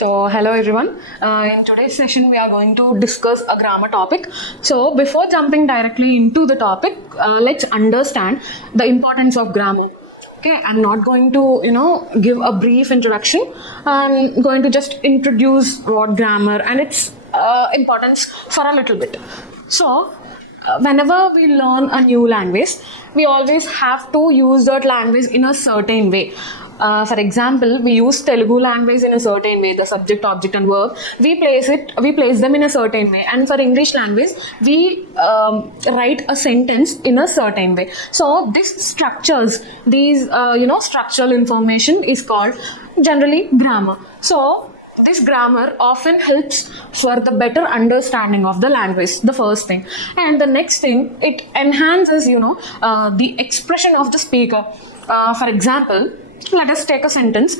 Hello everyone. In today's session, we are going to discuss a grammar topic. So, before jumping directly into the topic, let's understand the importance of grammar. Okay, I'm not going to, give a brief introduction. I'm going to just introduce what grammar and its importance for a little bit. So, whenever we learn a new language, we always have to use that language in a certain way. For example, we use Telugu language in a certain way, the subject, object and verb. We place them in a certain way. And for English language, we write a sentence in a certain way. So this structures, these, structural information is called generally grammar. So this grammar often helps for the better understanding of the language, the first thing. And the next thing, it enhances, the expression of the speaker. For example, let us take a sentence.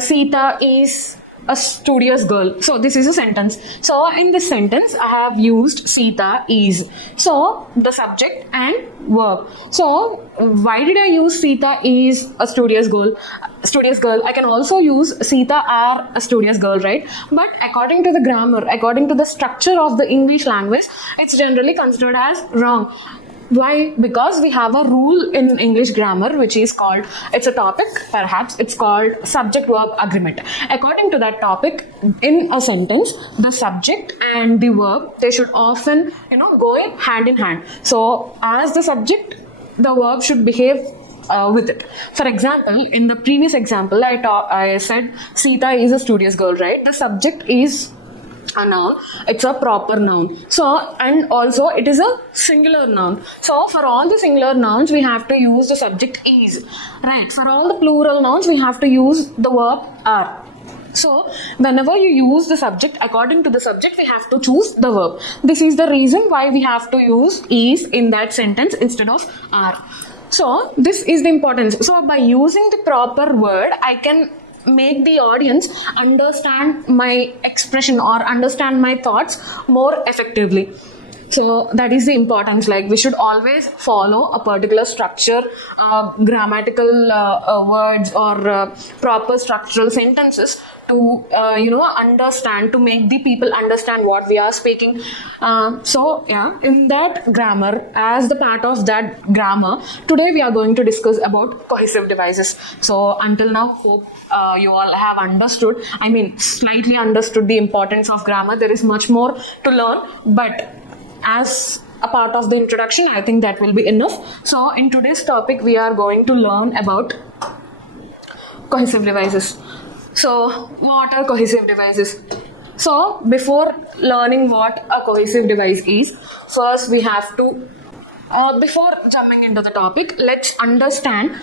Sita is a studious girl. So this is a sentence. So in this sentence, I have used Sita is. So the subject and verb. So why did I use Sita is a studious girl? I can also use Sita are a studious girl, right? But according to the grammar, according to the structure of the English language, it's generally considered as wrong. Why? Because we have a rule in English grammar which is called, it's a topic, perhaps it's called subject-verb agreement. According to that topic, in a sentence, the subject and the verb, they should often, go in hand in hand. So, as the subject, the verb should behave with it. For example, in the previous example, I said Sita is a studious girl, right? The subject is a noun, it's a proper noun. So, and also it is a singular noun. So, for all the singular nouns, we have to use the subject is, right? For all the plural nouns, we have to use the verb are. So, whenever you use the subject, according to the subject, we have to choose the verb. This is the reason why we have to use is in that sentence instead of are. So, this is the importance. So, by using the proper word, I can make the audience understand my expression or understand my thoughts more effectively. So that is the importance. Like, we should always follow a particular structure, grammatical words or proper structural sentences to understand, to make the people understand what we are speaking. In that grammar, as the part of that grammar, today we are going to discuss about cohesive devices. So until now, hope you all have slightly understood the importance of grammar. There is much more to learn, but as a part of the introduction, I think that will be enough. So in today's topic, we are going to learn about cohesive devices. So what are cohesive devices? So before learning what a cohesive device is, first we have to, before jumping into the topic, let's understand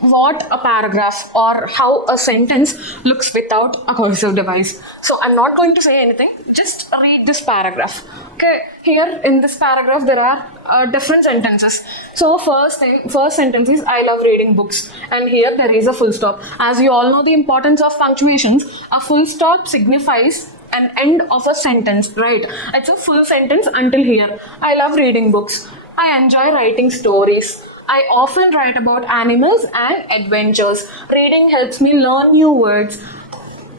what a paragraph or how a sentence looks without a cohesive device. So I'm not going to say anything, just read this paragraph. Okay, here in this paragraph there are different sentences. So first sentence is I love reading books, and here there is a full stop. As you all know the importance of punctuations, a full stop signifies an end of a sentence, right? It's a full sentence until here. I love reading books. I enjoy writing stories. I often write about animals and adventures. Reading helps me learn new words.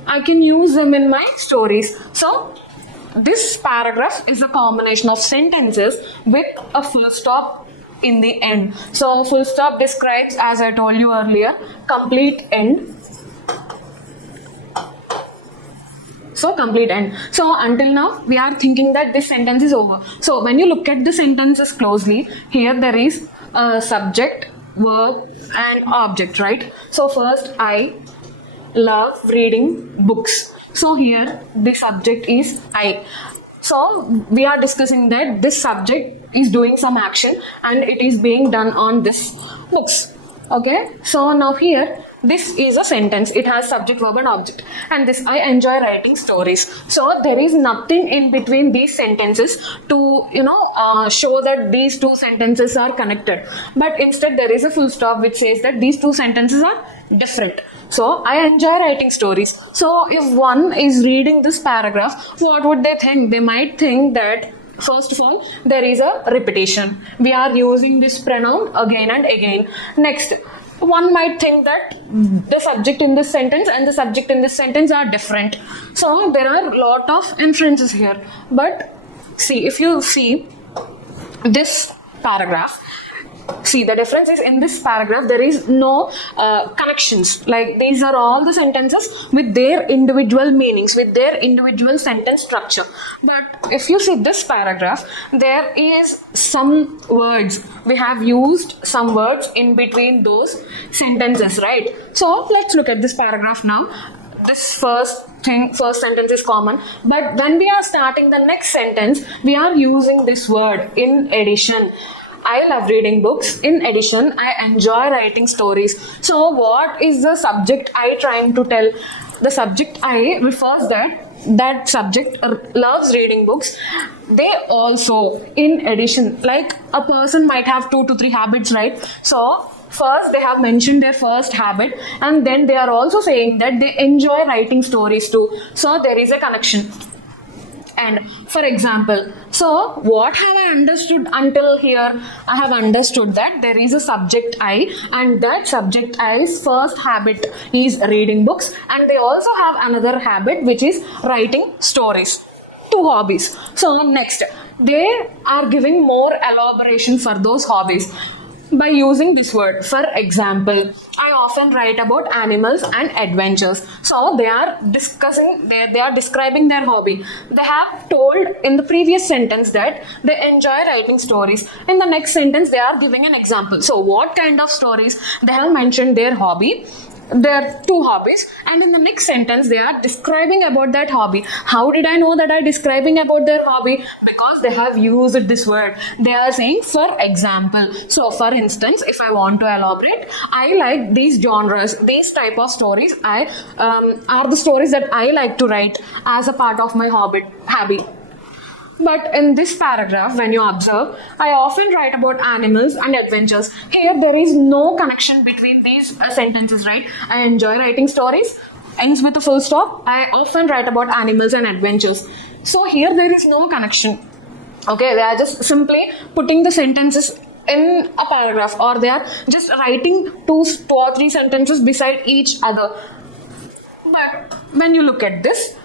I can use them in my stories. So, this paragraph is a combination of sentences with a full stop in the end. So, full stop describes, as I told you earlier, complete end. So, complete end. So, until now, we are thinking that this sentence is over. So, when you look at the sentences closely, here there is subject, verb and object, right? So first, I love reading books. So here the subject is I. So we are discussing that this subject is doing some action and it is being done on this books. Okay, so now here this is a sentence. It has subject, verb and object, and this I enjoy writing stories. So there is nothing in between these sentences to show that these two sentences are connected, but instead there is a full stop which says that these two sentences are different. So I enjoy writing stories. So if one is reading this paragraph, what would they think? They might think that first of all, there is a repetition. We are using this pronoun again and again. Next, one might think that the subject in this sentence and the subject in this sentence are different. So there are a lot of inferences here. But see, if you see this paragraph, see, the difference is in this paragraph there is no connections. Like, these are all the sentences with their individual meanings, with their individual sentence structure. But if you see this paragraph, there is some words, we have used some words in between those sentences, right? So let's look at this paragraph now. This first sentence is common, but when we are starting the next sentence, we are using this word, in addition. I love reading books. In addition, I enjoy writing stories. So what is the subject I trying to tell? The subject I refers that subject loves reading books. They also, in addition, like a person might have 2 to 3 habits, right? So first they have mentioned their first habit, and then they are also saying that they enjoy writing stories too. So there is a connection. And for example, so what have I understood until here? I have understood that there is a subject I, and that subject I's first habit is reading books, and they also have another habit which is writing stories. 2 hobbies. So next, they are giving more elaboration for those hobbies by using this word. For example, I often write about animals and adventures. So they are discussing, they are describing their hobby. They have told in the previous sentence that they enjoy writing stories. In the next sentence, they are giving an example. So what kind of stories? They have mentioned their hobby, their 2 hobbies, and in the next sentence they are describing about that hobby. How did I know that I'm describing about their hobby? Because they have used this word. They are saying, for example. So for instance, if I want to elaborate, I like these genres, these type of stories are the stories that I like to write as a part of my hobby. But in this paragraph, when you observe, I often write about animals and adventures. Here, there is no connection between these sentences, right? I enjoy writing stories, ends with a full stop. I often write about animals and adventures. So here, there is no connection. Okay, they are just simply putting the sentences in a paragraph, or they are just writing 2 or 3 sentences beside each other. But when you look at this,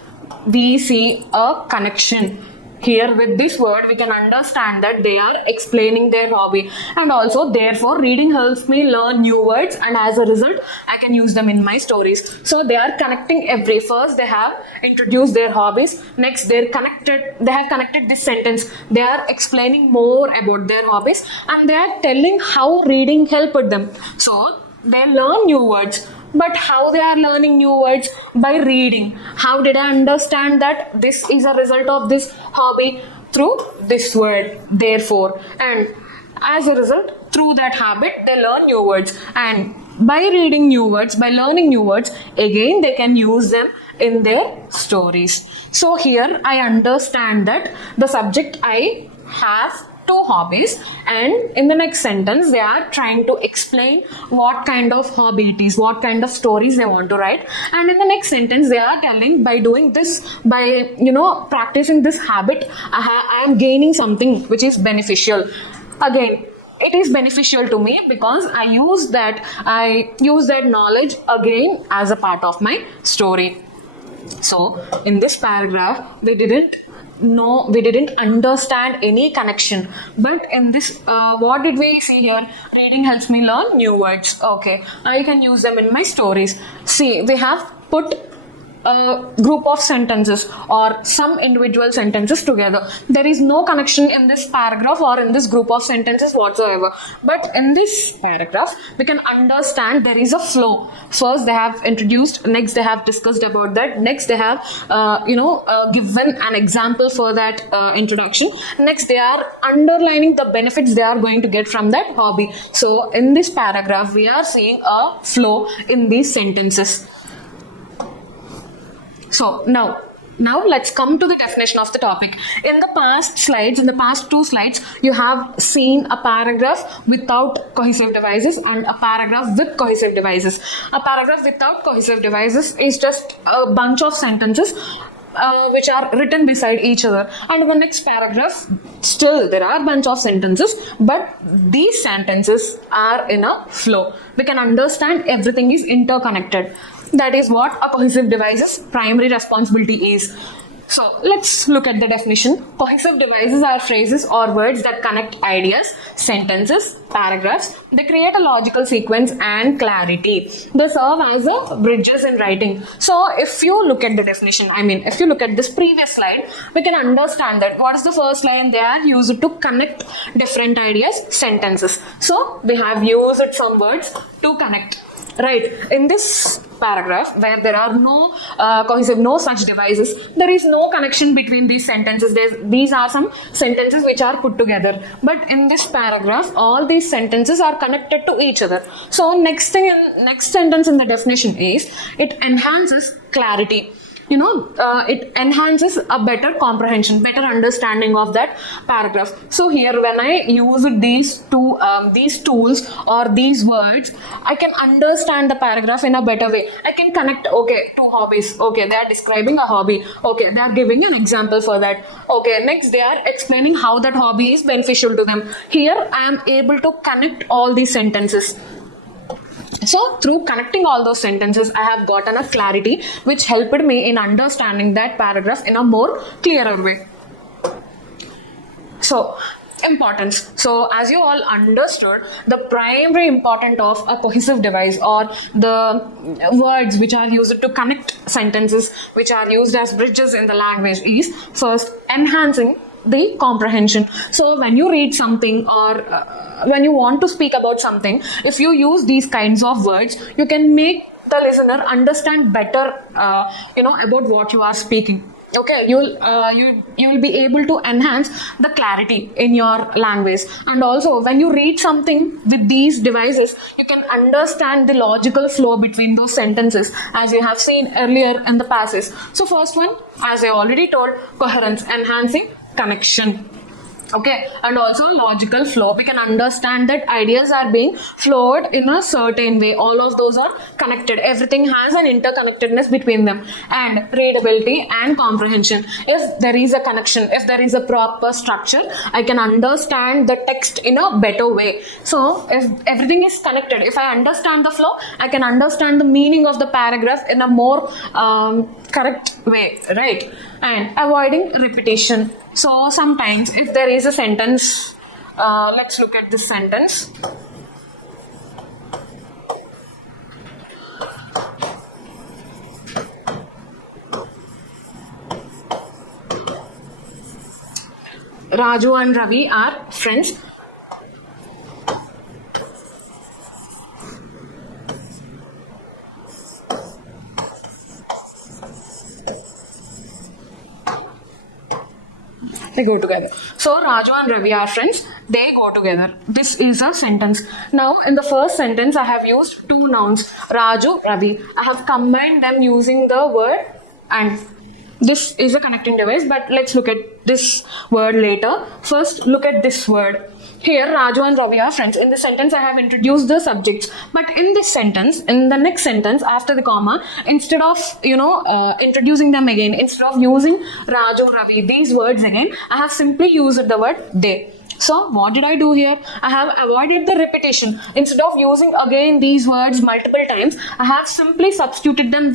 we see a connection. Here with this word, we can understand that they are explaining their hobby, and also therefore reading helps me learn new words, and as a result I can use them in my stories. So they are connecting first they have introduced their hobbies, next they have connected this sentence. They are explaining more about their hobbies, and they are telling how reading helped them. So they learn new words. But how they are learning new words? By reading. How did I understand that this is a result of this hobby? Through this word, therefore. And as a result, through that habit, they learn new words. And by reading new words, by learning new words, again they can use them in their stories. So here I understand that the subject I have 2 hobbies, and in the next sentence they are trying to explain what kind of hobby it is, what kind of stories they want to write. And in the next sentence they are telling, by doing this, by practicing this habit, I am gaining something which is beneficial. Again, it is beneficial to me because I use that knowledge again as a part of my story. So in this paragraph, we didn't understand any connection. But in this, what did we see here? Reading helps me learn new words. Okay, I can use them in my stories. See, we have put a group of sentences or some individual sentences together. There is no connection in this paragraph or in this group of sentences whatsoever. But in this paragraph, we can understand there is a flow. First they have introduced, next they have discussed about that, next they have given an example for that introduction, next they are underlining the benefits they are going to get from that hobby. So in this paragraph, we are seeing a flow in these sentences. So now let's come to the definition of the topic. In the past 2 slides, you have seen a paragraph without cohesive devices and a paragraph with cohesive devices. A paragraph without cohesive devices is just a bunch of sentences which are written beside each other. And in the next paragraph, still there are a bunch of sentences, but these sentences are in a flow. We can understand everything is interconnected. That is what a cohesive device's primary responsibility is. So let's look at the definition. Cohesive devices are phrases or words that connect ideas, sentences, paragraphs. They create a logical sequence and clarity. They serve as a bridges in writing. So if you look at the definition, if you look at this previous slide, we can understand that what is the first line? They are used to connect different ideas, sentences. So we have used some words to connect. Right, in this paragraph where there are no such devices, there is no connection between these sentences. These are some sentences which are put together, but in this paragraph all these sentences are connected to each other. So next sentence in the definition is it enhances clarity. It enhances a better comprehension, better understanding of that paragraph. So here when I use these tools or these words, I can understand the paragraph in a better way. I can connect, two hobbies. Okay, they are describing a hobby. Okay, they are giving an example for that. Okay, next they are explaining how that hobby is beneficial to them. Here I am able to connect all these sentences. So through connecting all those sentences, I have gotten a clarity which helped me in understanding that paragraph in a more clearer way. So importance. So as you all understood, the primary importance of a cohesive device or the words which are used to connect sentences, which are used as bridges in the language, is first enhancing the comprehension. So when you read something or when you want to speak about something, if you use these kinds of words, you can make the listener understand better about what you are speaking. Okay, you will be able to enhance the clarity in your language. And also when you read something with these devices, you can understand the logical flow between those sentences, as you have seen earlier in the passage. So first one, as I already told, coherence, enhancing connection. Okay, and also logical flow. We can understand that ideas are being flowed in a certain way. All of those are connected. Everything has an interconnectedness between them. And readability and comprehension. If there is a connection, if there is a proper structure, I can understand the text in a better way. So if everything is connected, if I understand the flow, I can understand the meaning of the paragraph in a more correct way, right? And avoiding repetition. So sometimes if there is a sentence, let's look at this sentence. Raju and Ravi are friends. They go together. So Raju and Ravi are friends. They go together. This is a sentence. Now in the first sentence, I have used two nouns, Raju, Ravi. I have combined them using the word and. This is a connecting device, but let's look at this word later. First, look at this word. Here, Raju and Ravi are friends. In this sentence, I have introduced the subjects. But in this sentence, in the next sentence, after the comma, instead of, introducing them again, instead of using Raju, Ravi, these words again, I have simply used the word they. So, what did I do here? I have avoided the repetition. Instead of using again these words multiple times, I have simply substituted them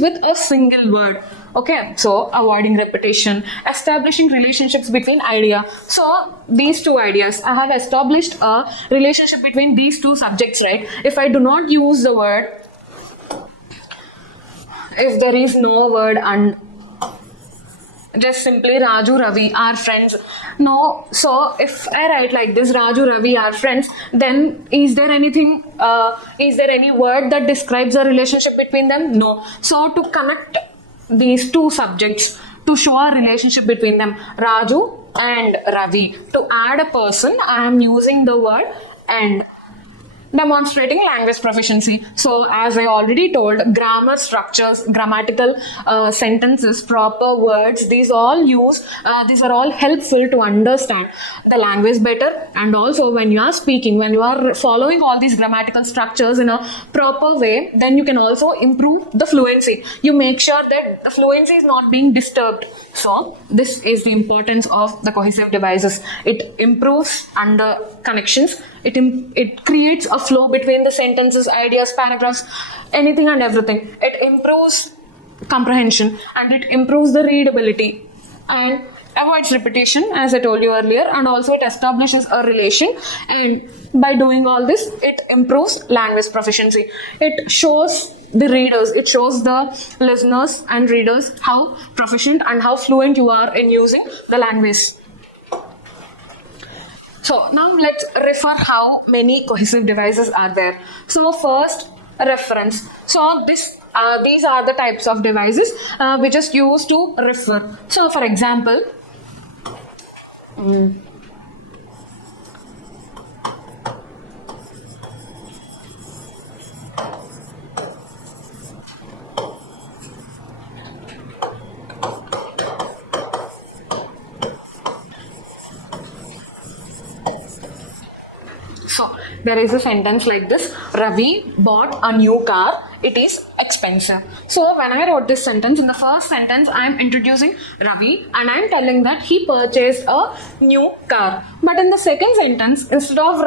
with a single word. Okay, so avoiding repetition, establishing relationships between idea. So these two ideas, I have established a relationship between these two subjects, right? If I do not use the word, if there is no word and just simply Raju, Ravi are friends. No, so if I write like this, Raju, Ravi are friends, then is there any word that describes a relationship between them? No. So to connect these two subjects, to show a relationship between them, Raju and Ravi, to add a person, I am using the word and. demonstrating language proficiency. So as I already told, grammar structures, grammatical sentences, proper words, these are all helpful to understand the language better. And also when you are speaking, when you are following all these grammatical structures in a proper way, then you can also improve the fluency. You make sure that the fluency is not being disturbed. So this is the importance of the cohesive devices. It improves under connections. It creates a flow between the sentences, ideas, paragraphs, anything and everything. It improves comprehension and it improves the readability and avoids repetition, as I told you earlier, and also it establishes a relation, and by doing all this it improves language proficiency. It shows the readers, it shows the listeners and readers how proficient and how fluent you are in using the language. So now let's refer how many cohesive devices are there. So first, reference. So these are the types of devices we just use to refer. So for example, so there is a sentence like this: Ravi bought a new car. It is expensive. So when I wrote this sentence, in the first sentence I am introducing Ravi and I am telling that he purchased a new car. But in the second sentence, instead of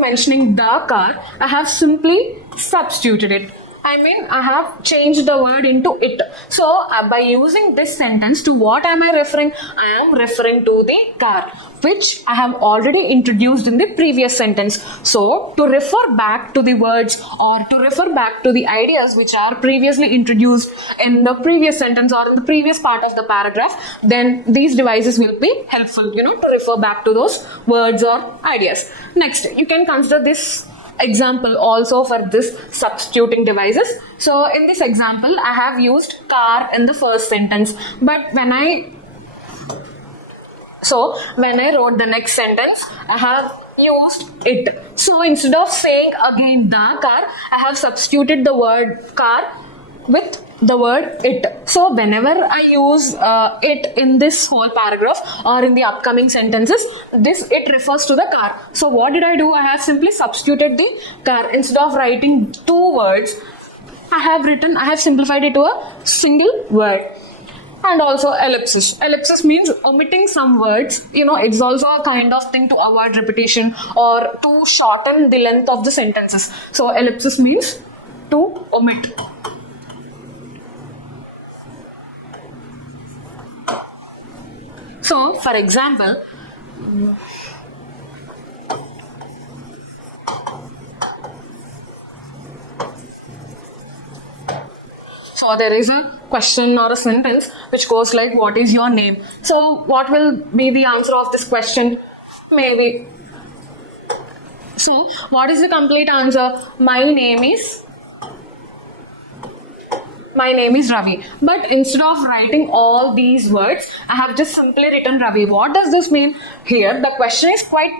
mentioning the car, I have simply substituted it. I have changed the word into it. So by using this sentence, to what am I referring? I am referring to the car, which I have already introduced in the previous sentence. So to refer back to the words or to refer back to the ideas which are previously introduced in the previous sentence or in the previous part of the paragraph, then these devices will be helpful, to refer back to those words or ideas. Next, you can consider this example also for this substituting devices. So in this example, I have used car in the first sentence, but when I wrote the next sentence, I have used it. So instead of saying again the car, I have substituted the word car with the word it. So whenever I use it in this whole paragraph or in the upcoming sentences, it refers to the car. So what did I do? I have simply substituted the car. Instead of writing two words, I have simplified it to a single word. And also ellipsis. Ellipsis means omitting some words. It's also a kind of thing to avoid repetition or to shorten the length of the sentences. So ellipsis means to omit. So, for example, so there is a question or a sentence which goes like, what is your name? So what will be the answer of this question? Maybe. So what is the complete answer? My name is Ravi. But instead of writing all these words, I have just simply written Ravi. What does this mean? Here the question is quite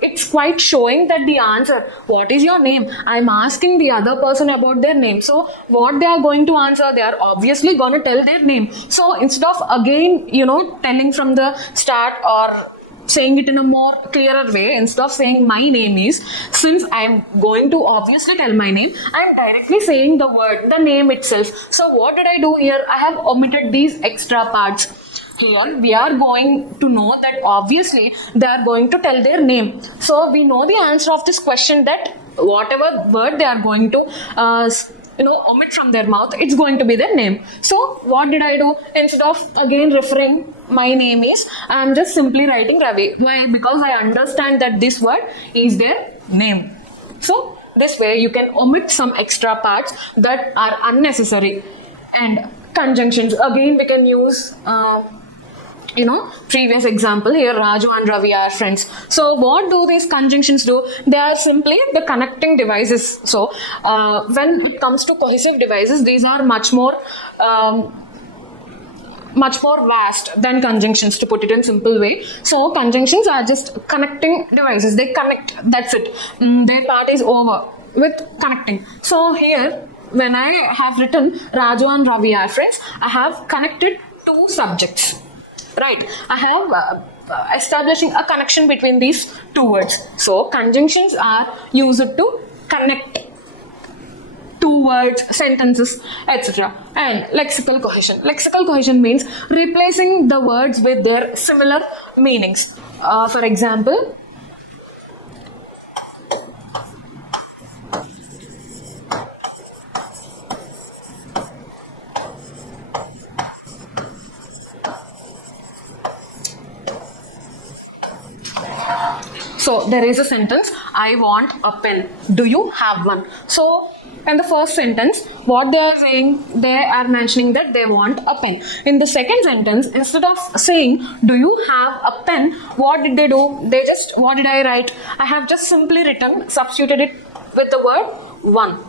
it's quite showing that the answer, what is your name? I'm asking the other person about their name. So what they are going to answer, they are obviously going to tell their name. So instead of again telling from the start or saying it in a more clearer way, instead of saying my name is, since I'm going to obviously tell my name, I'm directly saying the name itself. So what did I do here? I have omitted these extra parts. Here we are going to know that obviously they are going to tell their name. So we know the answer of this question, that whatever word they are going to omit from their mouth, it's going to be their name. So what did I do? Instead of again referring my name is, I'm just simply writing Ravi. Why? Because I understand that this word is their name. So this way you can omit some extra parts that are unnecessary. And conjunctions, again we can use previous example here, Raju and Ravi are friends. So what do these conjunctions do? They are simply the connecting devices. So when it comes to cohesive devices, these are much more much more vast than conjunctions, to put it in simple way. So conjunctions are just connecting devices. They connect, that's it. Their part is over with connecting. So here, when I have written Raju and Ravi are friends, I have connected two subjects, right? I have establishing a connection between these two words. So conjunctions are used to connect two words, sentences, etc. And lexical cohesion. Lexical cohesion means replacing the words with their similar meanings. For example, so there is a sentence, I want a pen. Do you have one? So in the first sentence, what they are saying, they are mentioning that they want a pen. In the second sentence, instead of saying, do you have a pen? What did they do? What did I write? I have just simply written, substituted it with the word one.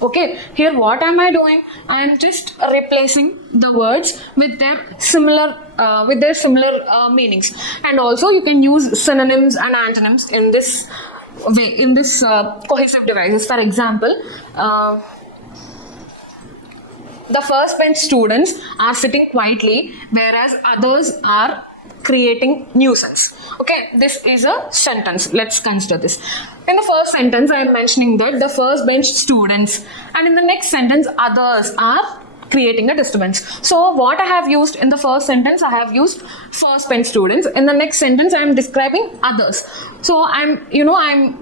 Okay, here what am I doing? I am just replacing the words with their similar meanings. And also you can use synonyms and antonyms in this way, in this cohesive devices. For example, the first bench students are sitting quietly, whereas others are creating nuisance. Okay, this is a sentence. Let's consider this. In the first sentence, I am mentioning that the first bench students, and in the next sentence, others are creating a disturbance. So what I have used in the first sentence, I have used first bench students. In the next sentence, I am describing others. So I'm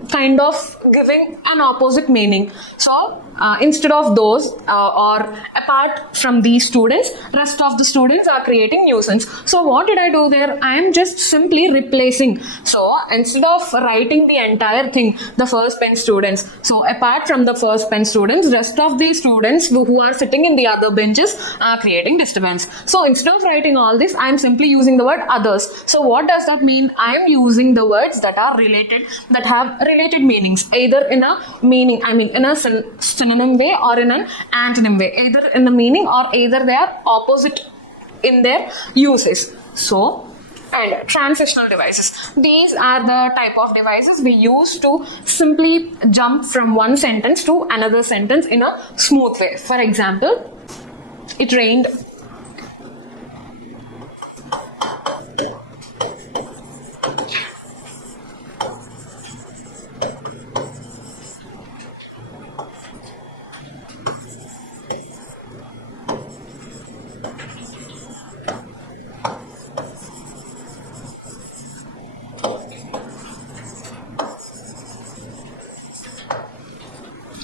kind of giving an opposite meaning. So instead of those or apart from these students, rest of the students are creating nuisance. So what did I do there? I am just simply replacing. So instead of writing the entire thing, the first bench students, so apart from the first bench students, rest of the students who are sitting in the other benches are creating disturbance. So instead of writing all this, I am simply using the word others. So what does that mean? I am using the words that are related, that have related meanings, either in a meaning, in a synonym way or in an antonym way, either in the meaning or either they are opposite in their uses. So, and transitional devices. These are the type of devices we use to simply jump from one sentence to another sentence in a smooth way. For example, it rained.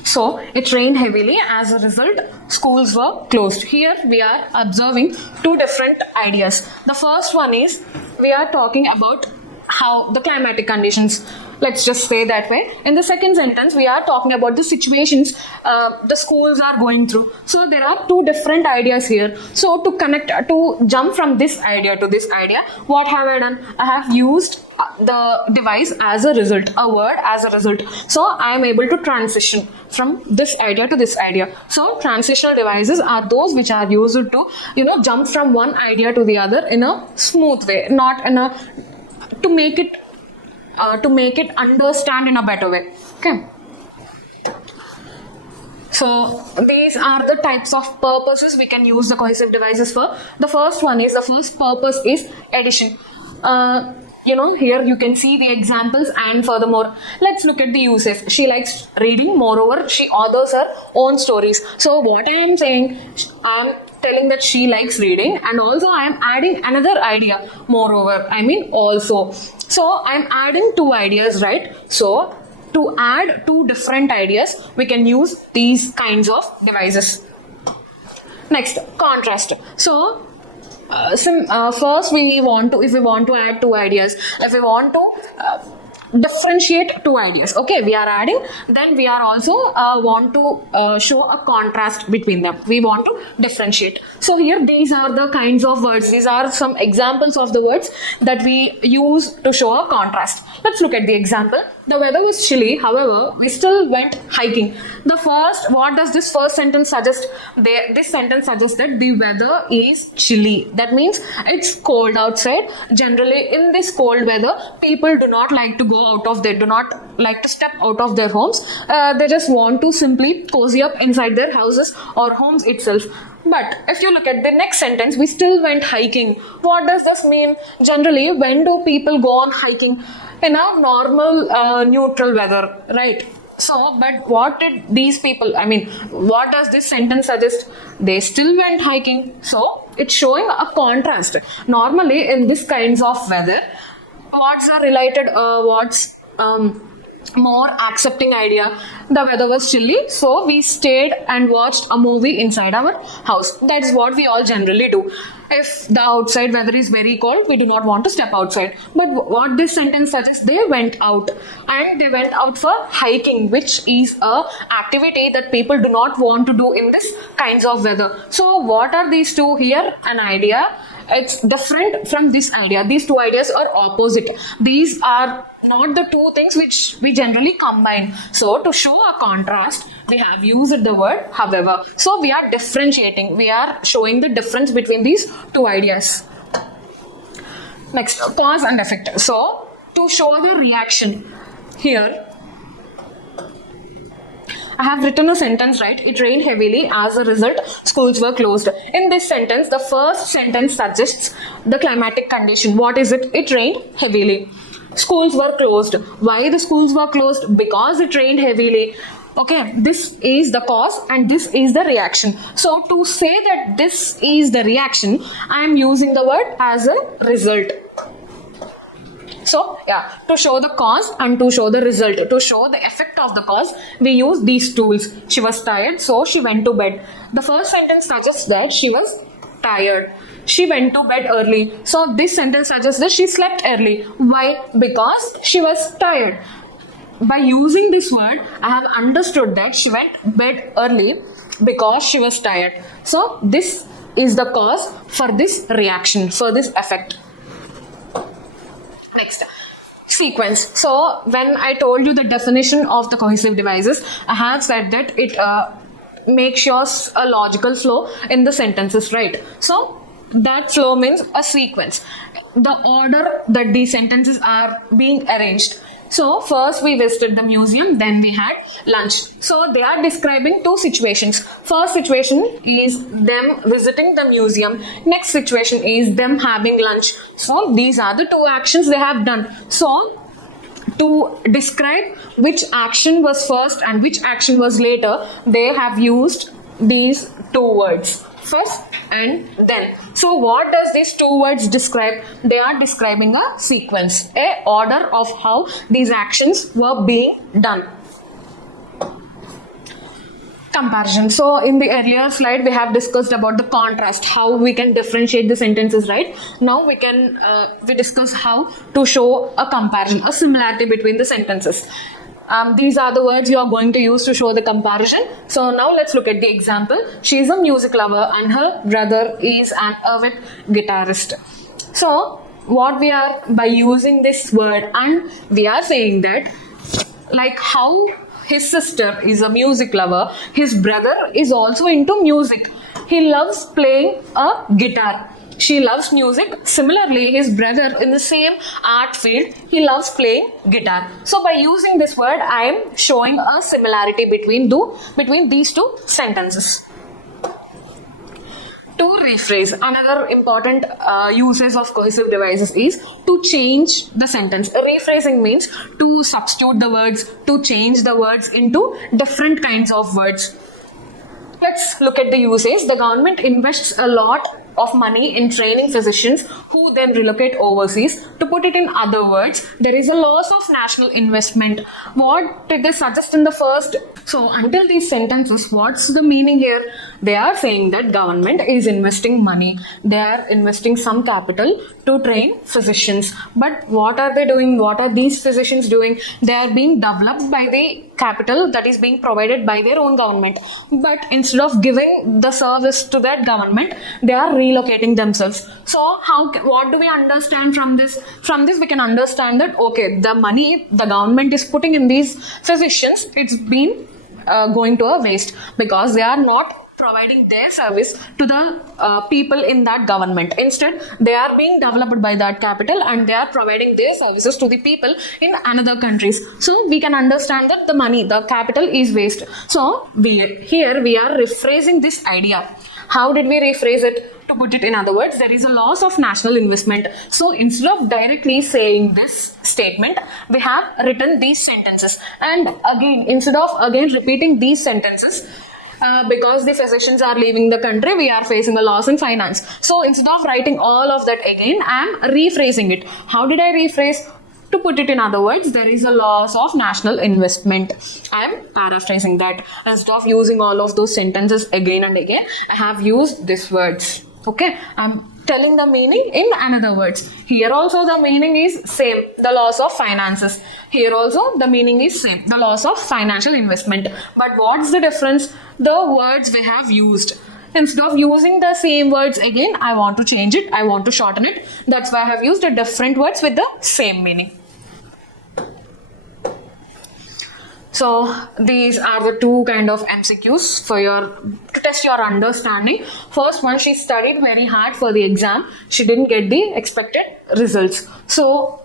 So it rained heavily. As a result, schools were closed. Here we are observing two different ideas. The first one is we are talking about how the climatic conditions, let's just say that way. In the second sentence, we are talking about the situations the schools are going through. So there are two different ideas here. So to jump from this idea to this idea, what have I done? I have used the device as a result, a word as a result. So I am able to transition from this idea to this idea. So transitional devices are those which are used to, jump from one idea to the other in a smooth way, not in a to make it understand in a better way. Okay. So these are the types of purposes we can use the cohesive devices for. The first purpose is addition. Here you can see the examples, and furthermore, let's look at the uses. She likes reading. Moreover, she authors her own stories. So what I am saying, I am telling that she likes reading, and also I am adding another idea. Moreover, also. So I am adding two ideas, right? So to add two different ideas, we can use these kinds of devices. Next, contrast. So first, if we want to add two ideas, if we want to differentiate two ideas, okay, we are adding, then we are also want to show a contrast between them. We want to differentiate. So here, these are the kinds of words. These are some examples of the words that we use to show a contrast. Let's look at the example. The weather was chilly, however, we still went hiking. What does this first sentence suggest? This sentence suggests that the weather is chilly. That means it's cold outside. Generally, in this cold weather, people do not like to go out of do not like to step out of their homes. They just want to simply cozy up inside their houses or homes itself. But if you look at the next sentence, we still went hiking. What does this mean? Generally, when do people go on hiking? In a normal neutral weather, right? So, but what did these people, what does this sentence suggest? They still went hiking. So, it's showing a contrast. Normally, in this kinds of weather, what's more accepting idea? The weather was chilly, so we stayed and watched a movie inside our house. That's what we all generally do. If the outside weather is very cold, we do not want to step outside. But what this sentence suggests, they went out, and they went out for hiking, which is a activity that people do not want to do in this kinds of weather. So what are these two here? An idea. It's different from this idea. These two ideas are opposite. These are not the two things which we generally combine. So to show a contrast, we have used the word however. So we are differentiating. We are showing the difference between these two ideas. Next, cause and effect. So to show the reaction, here I have written a sentence, right? It rained heavily. As a result, schools were closed. In this sentence, the first sentence suggests the climatic condition. What is it? It rained heavily. Schools were closed. Why the schools were closed? Because it rained heavily. Okay, this is the cause and this is the reaction. So to say that this is the reaction, I am using the word as a result. So, yeah, to show the cause and to show the result, to show the effect of the cause, we use these tools. She was tired, so she went to bed. The first sentence suggests that she was tired. She went to bed early. So, this sentence suggests that she slept early. Why? Because she was tired. By using this word, I have understood that she went to bed early because she was tired. So, this is the cause for this reaction, for this effect. Next, sequence. So when I told you the definition of the cohesive devices, I have said that it makes yours a logical flow in the sentences, right? So that flow means a sequence, the order that these sentences are being arranged. So first we visited the museum, then we had lunch. So they are describing two situations. First situation is them visiting the museum. Next situation is them having lunch. So these are the two actions they have done. So to describe which action was first and which action was later, they have used these two words, first and then. So what does these two words describe? They are describing a sequence, a order of how these actions were being done. Comparison. So in the earlier slide, we have discussed about the contrast, how we can differentiate the sentences, right? Now we discuss how to show a comparison, a similarity between the sentences. These are the words you are going to use to show the comparison. So now let's look at the example. She is a music lover and her brother is an avid guitarist. So what we are, by using this word, and we are saying that like how his sister is a music lover, his brother is also into music. He loves playing a guitar. She loves music. Similarly, his brother in the same art field, he loves playing guitar. So by using this word, I am showing a similarity between these two sentences. To rephrase, another important usage of cohesive devices is to change the sentence. Rephrasing means to substitute the words, to change the words into different kinds of words. Let's look at the usage. The government invests a lot of money in training physicians who then relocate overseas. To put it in other words, there is a loss of national investment. What did they suggest in the first? So until these sentences, what's the meaning here? They are saying that government is investing money. They are investing some capital to train physicians. But what are they doing? What are these physicians doing? They are being developed by the capital that is being provided by their own government. But instead of giving the service to that government, they are relocating themselves. So what do we understand from this? From this we can understand that, okay, the money the government is putting in these physicians, it's been going to a waste, because they are not providing their service to the people in that government. Instead, they are being developed by that capital and they are providing their services to the people in another countries. So we can understand that the money, the capital is waste. So here we are rephrasing this idea. How did we rephrase it? To put it in other words, there is a loss of national investment. So instead of directly saying this statement, we have written these sentences. And again, instead of repeating these sentences, because the physicians are leaving the country, we are facing a loss in finance. So instead of writing all of that again, I am rephrasing it. How did I rephrase? To put it in other words, there is a loss of national investment. I am paraphrasing that. Instead of using all of those sentences again and again, I have used these words. Okay, I'm telling the meaning in another words. Here also the meaning is same, the loss of finances. Here also the meaning is same, the loss of financial investment. But what's the difference? The words we have used. Instead of using the same words again, I want to change it, I want to shorten it. That's why I have used a different words with the same meaning. So these are the two kind of MCQs to test your understanding. First one, she studied very hard for the exam. She didn't get the expected results. So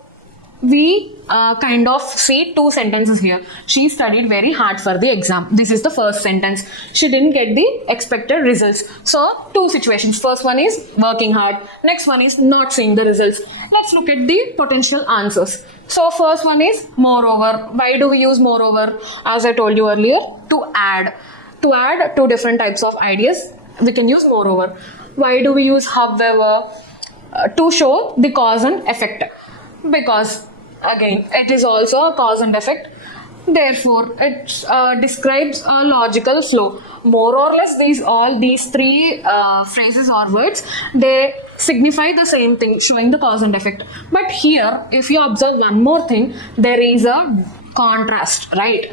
we kind of see two sentences here. She studied very hard for the exam. This is the first sentence. She didn't get the expected results. So two situations. First one is working hard. Next one is not seeing the results. Let's look at the potential answers. So first one is moreover. Why do we use moreover? As I told you earlier, to add two different types of ideas, we can use moreover. Why do we use however? To show the cause and effect. Because again, it is also a cause and effect. Therefore, it describes a logical flow. More or less, these three phrases or words, they signify the same thing, showing the cause and effect. But here, if you observe one more thing, there is a contrast, right?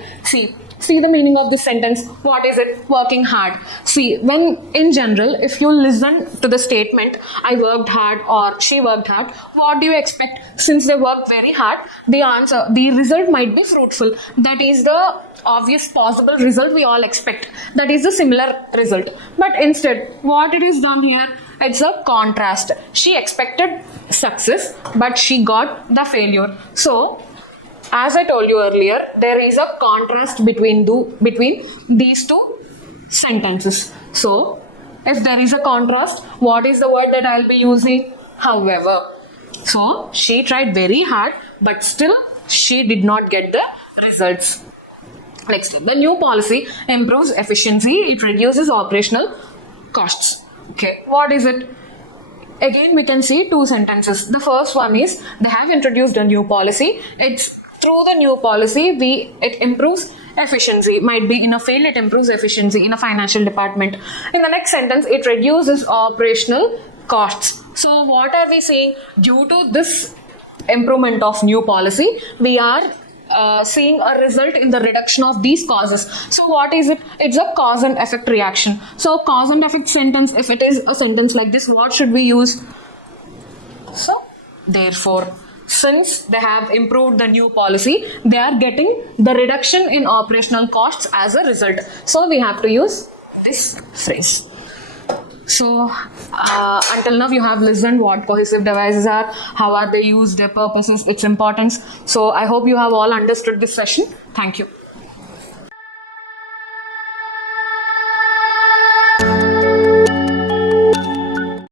See the meaning of this sentence. What is it? Working hard. See, when in general, if you listen to the statement, I worked hard or she worked hard, what do you expect? Since they worked very hard, the result might be fruitful. That is the obvious possible result we all expect. That is the similar result. But instead, what it is done here? It's a contrast. She expected success, but she got the failure. So, as I told you earlier, there is a contrast between these two sentences. So, if there is a contrast, what is the word that I'll be using? However. So, she tried very hard, but still she did not get the results. Next, the new policy improves efficiency. It reduces operational costs. Okay, what is it? Again, we can see two sentences. The first one is, they have introduced a new policy. It's through the new policy, it improves efficiency. Might be in a field, it improves efficiency in a financial department. In the next sentence, it reduces operational costs. So what are we saying? Due to this improvement of new policy, we are seeing a result in the reduction of these causes. So what is it? It's a cause and effect reaction. So cause and effect sentence, if it is a sentence like this, what should we use? So therefore, since they have improved the new policy, they are getting the reduction in operational costs as a result. So we have to use this phrase. So until now you have listened what cohesive devices are, how are they used, their purposes, its importance. So I hope you have all understood this session. Thank you.